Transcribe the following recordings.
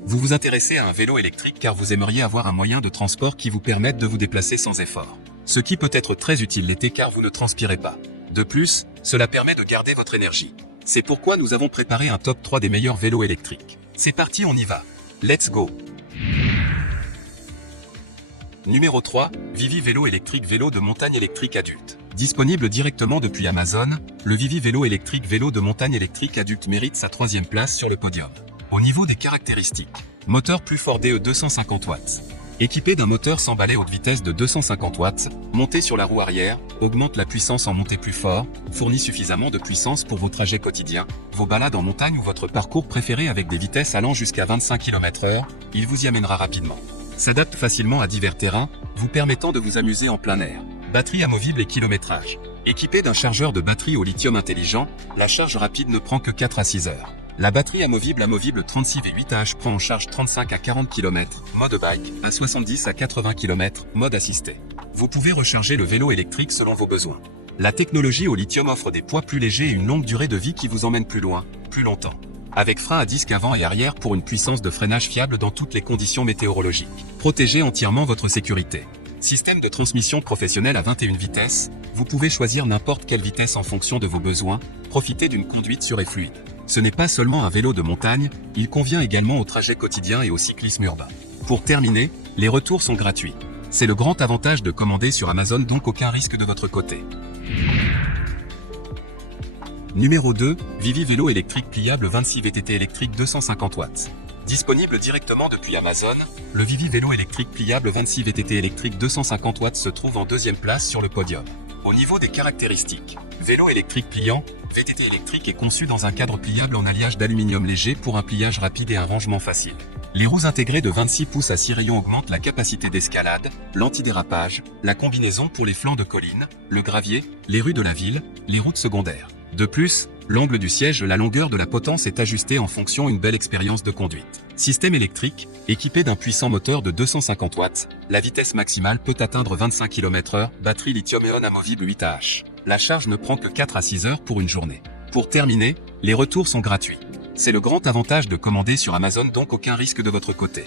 Vous vous intéressez à un vélo électrique car vous aimeriez avoir un moyen de transport qui vous permette de vous déplacer sans effort. Ce qui peut être très utile l'été car vous ne transpirez pas. De plus, cela permet de garder votre énergie. C'est pourquoi nous avons préparé un top 3 des meilleurs vélos électriques. C'est parti, on y va. Let's go. Numéro 3, Vivi Vélo électrique, vélo de montagne électrique adulte. Disponible directement depuis Amazon, le Vivi Vélo électrique, vélo de montagne électrique adulte mérite sa 3e place sur le podium. Au niveau des caractéristiques, moteur plus fort DE 250 watts. Équipé d'un moteur sans balai haute vitesse de 250 watts, monté sur la roue arrière, augmente la puissance en montée plus fort, fournit suffisamment de puissance pour vos trajets quotidiens, vos balades en montagne ou votre parcours préféré avec des vitesses allant jusqu'à 25 km/h, il vous y amènera rapidement. S'adapte facilement à divers terrains, vous permettant de vous amuser en plein air. Batterie amovible et kilométrage. Équipé d'un chargeur de batterie au lithium intelligent, la charge rapide ne prend que 4 à 6 heures. La batterie amovible 36V8Ah prend en charge 35 à 40 km, mode bike, à 70 à 80 km, mode assisté. Vous pouvez recharger le vélo électrique selon vos besoins. La technologie au lithium offre des poids plus légers et une longue durée de vie qui vous emmène plus loin, plus longtemps. Avec frein à disque avant et arrière pour une puissance de freinage fiable dans toutes les conditions météorologiques. Protégez entièrement votre sécurité. Système de transmission professionnel à 21 vitesses, vous pouvez choisir n'importe quelle vitesse en fonction de vos besoins, profitez d'une conduite sûre et fluide. Ce n'est pas seulement un vélo de montagne, il convient également au trajet quotidien et au cyclisme urbain. Pour terminer, les retours sont gratuits. C'est le grand avantage de commander sur Amazon, donc aucun risque de votre côté. Numéro 2, Vivi Vélo électrique pliable 26 VTT électrique 250 watts. Disponible directement depuis Amazon, le Vivi Vélo électrique pliable 26 VTT électrique 250 watts se trouve en 2e place sur le podium. Au niveau des caractéristiques, vélo électrique pliant, VTT électrique est conçu dans un cadre pliable en alliage d'aluminium léger pour un pliage rapide et un rangement facile. Les roues intégrées de 26 pouces à 6 rayons augmentent la capacité d'escalade, l'antidérapage, la combinaison pour les flancs de collines, le gravier, les rues de la ville, les routes secondaires. De plus, l'angle du siège, la longueur de la potence est ajustée en fonction d'une belle expérience de conduite. Système électrique, équipé d'un puissant moteur de 250 watts, la vitesse maximale peut atteindre 25 km/h, batterie lithium-ion amovible 8Ah. La charge ne prend que 4 à 6 heures pour une journée. Pour terminer, les retours sont gratuits. C'est le grand avantage de commander sur Amazon, donc aucun risque de votre côté.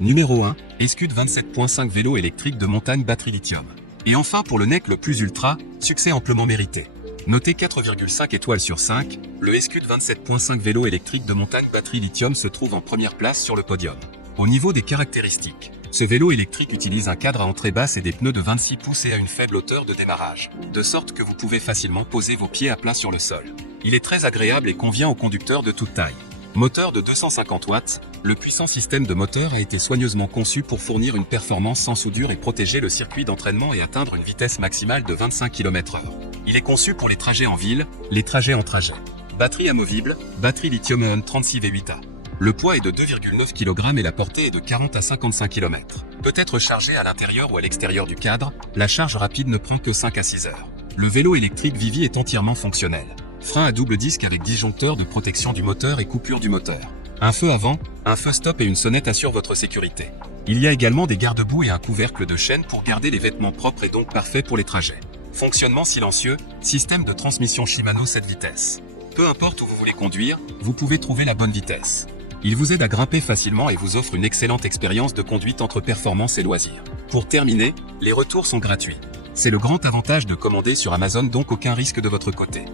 Numéro 1, Escud 27.5 vélo électrique de montagne batterie lithium. Et enfin pour le NEC le plus ultra, succès amplement mérité. Noté 4,5 étoiles sur 5, le Escud 27.5 vélo électrique de montagne batterie lithium se trouve en première place sur le podium. Au niveau des caractéristiques, ce vélo électrique utilise un cadre à entrée basse et des pneus de 26 pouces et à une faible hauteur de démarrage, de sorte que vous pouvez facilement poser vos pieds à plat sur le sol. Il est très agréable et convient aux conducteurs de toute taille. Moteur de 250 watts, le puissant système de moteur a été soigneusement conçu pour fournir une performance sans soudure et protéger le circuit d'entraînement et atteindre une vitesse maximale de 25 km/h. Il est conçu pour les trajets en ville, les trajets en trajet. Batterie amovible, batterie lithium-ion 36V8A. Le poids est de 2,9 kg et la portée est de 40 à 55 km. Peut être chargé à l'intérieur ou à l'extérieur du cadre, la charge rapide ne prend que 5 à 6 heures. Le vélo électrique Vivi est entièrement fonctionnel. Frein à double disque avec disjoncteur de protection du moteur et coupure du moteur. Un feu avant, un feu stop et une sonnette assurent votre sécurité. Il y a également des garde-boue et un couvercle de chaîne pour garder les vêtements propres et donc parfait pour les trajets. Fonctionnement silencieux, système de transmission Shimano 7 vitesses. Peu importe où vous voulez conduire, vous pouvez trouver la bonne vitesse. Il vous aide à grimper facilement et vous offre une excellente expérience de conduite entre performance et loisirs. Pour terminer, les retours sont gratuits. C'est le grand avantage de commander sur Amazon, donc aucun risque de votre côté.